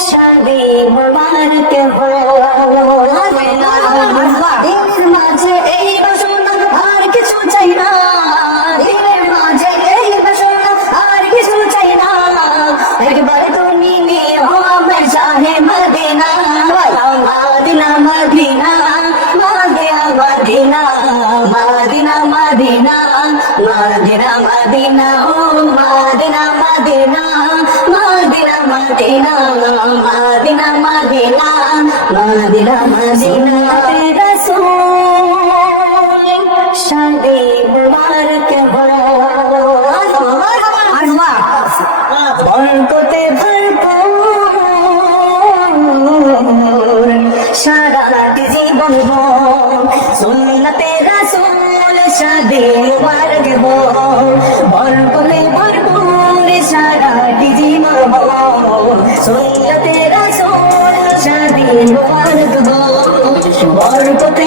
শাদি মুবারক হো দিনের মাঝে এই বাসনা আর কিছু চাই না দিনের মাঝে এই বাসনা আর কিছু চাই না একবার তুমি নিয়ে হো আমার চাহে Medina Medina Medina Medina Medina Medina Medina Medina ও Medina Medina Medina Medina Medina Medina Medina Medina রসূল শাদি মুবারক হো বরকতে ভরপুর সারাটি জীবন সুন্নতে রাসূল মুবারক বলবলে বলবুল সারা ডিজি মামা সুন্নতে রাসূল শাদি মুবারক গো বরকতে